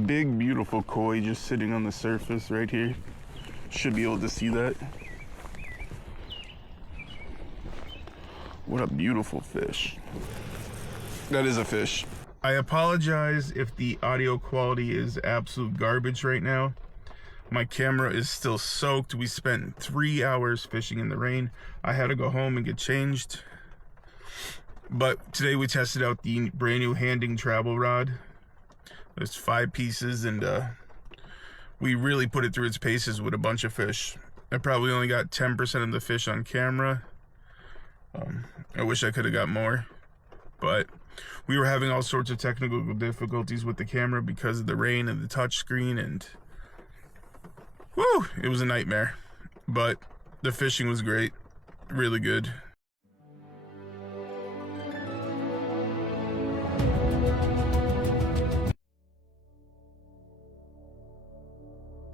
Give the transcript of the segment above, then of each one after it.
Big, beautiful koi just sitting on the surface right here. Should be able to see that. What a beautiful fish. That is a fish. I apologize if the audio quality is absolute garbage right now. My camera is still soaked. We spent 3 hours fishing in the rain. I had to go home and get changed. But today we tested out the brand new Handing travel rod. There's 5 pieces, and we really put it through its paces with a bunch of fish. I probably only got 10% of the fish on camera. I wish I could have got more, but we were having all sorts of technical difficulties with the camera because of the rain and the touch screen, and whew, it was a nightmare. But the fishing was great, really good.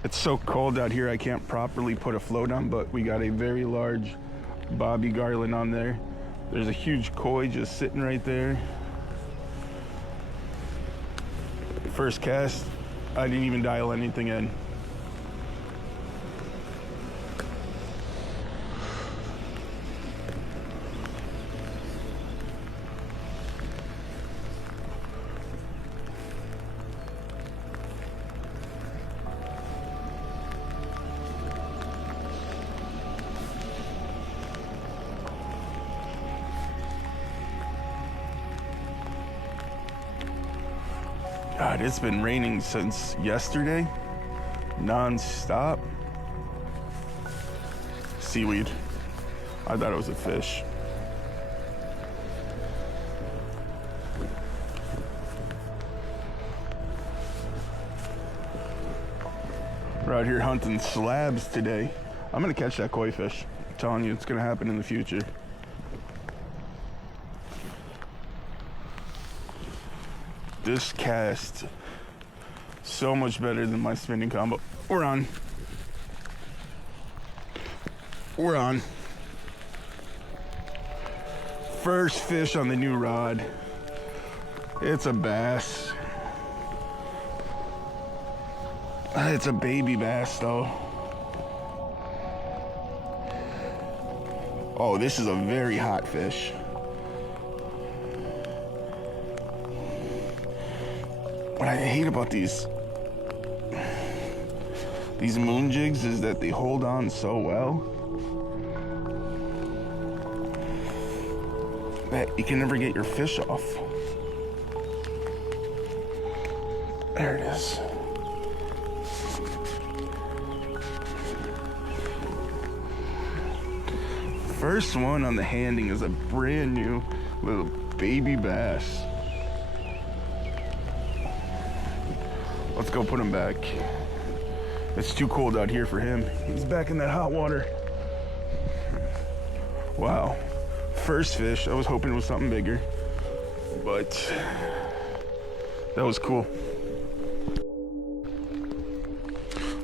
It's so cold out here I can't properly put a float on, but we got a very large bobby garland on there. There's a huge koi just sitting right there. First cast, I didn't even dial anything in. God, it's been raining since yesterday, non-stop. Seaweed. I thought it was a fish. We're out here hunting slabs today. I'm gonna catch that koi fish. I'm telling you, it's gonna happen in the future. This cast, so much better than my spinning combo. We're on. We're on. First fish on the new rod. It's a bass. It's a baby bass though. Oh, this is a very hot fish. What I hate about these moon jigs is that they hold on so well that you can never get your fish off. There it is. First one on the Handing is a brand new little baby bass. Let's go put him back. It's too cold out here for him. He's back in that hot water. Wow. First fish. I was hoping it was something bigger, but that was cool.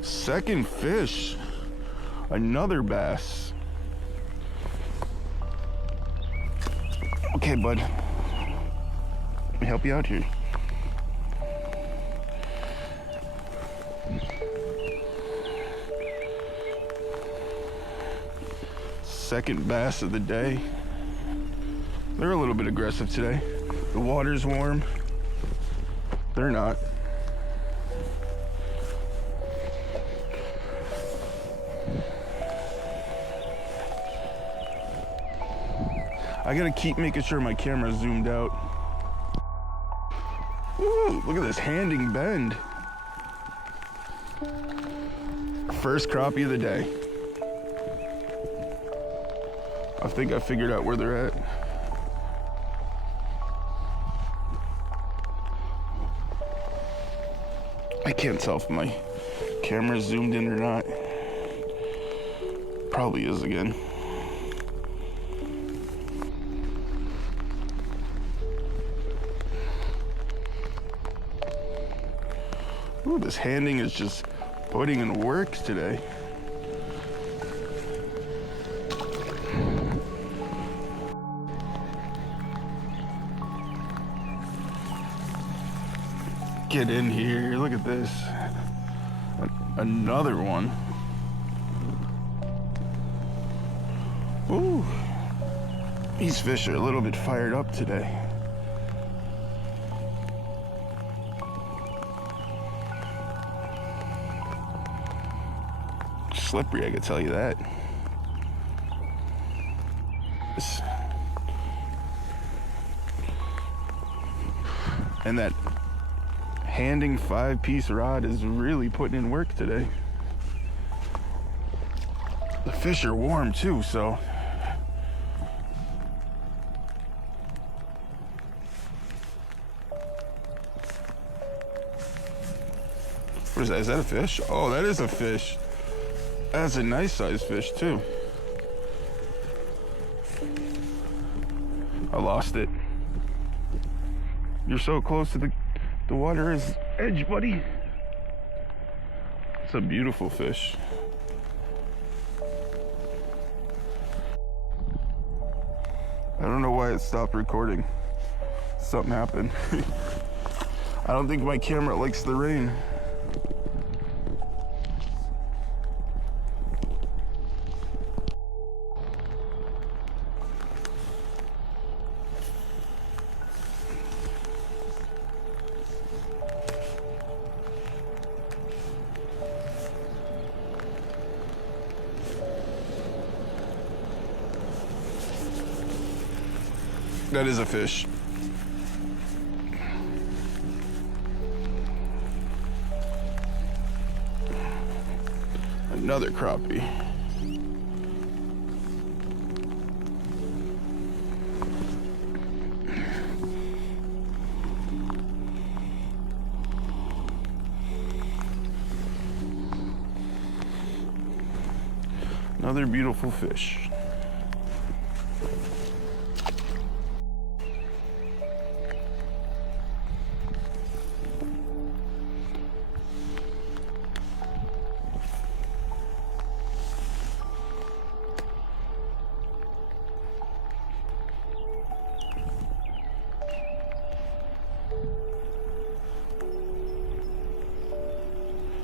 Second fish. Another bass. Okay, bud. Let me help you out here. Second bass of the day. They're a little bit aggressive today. The water's warm. They're not. I gotta keep making sure my camera's zoomed out. Ooh, look at this Handing bend. First crappie of the day. I think I figured out where they're at. I can't tell if my camera's zoomed in or not. Probably is again. Ooh, this Handing is just putting in work today. Get in here. Look at this. Another one. Ooh. These fish are a little bit fired up today. Slippery, I can tell you that. And that handing 5-piece rod is really putting in work today. The fish are warm too, so. What is that? Is that a fish? Oh, that is a fish. That's a nice sized fish too. I lost it. You're so close to the water's edge, buddy. It's a beautiful fish. I don't know why it stopped recording. Something happened. I don't think my camera likes the rain. That is a fish. Another crappie. Another beautiful fish.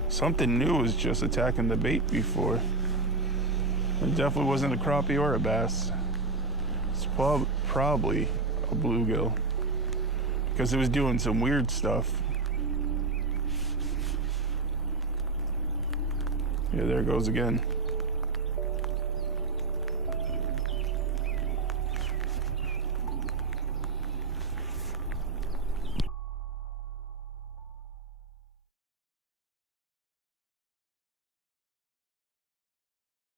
Something new was just attacking the bait before. It definitely wasn't a crappie or a bass. It's probably a bluegill, because it was doing some weird stuff. Yeah, there it goes again.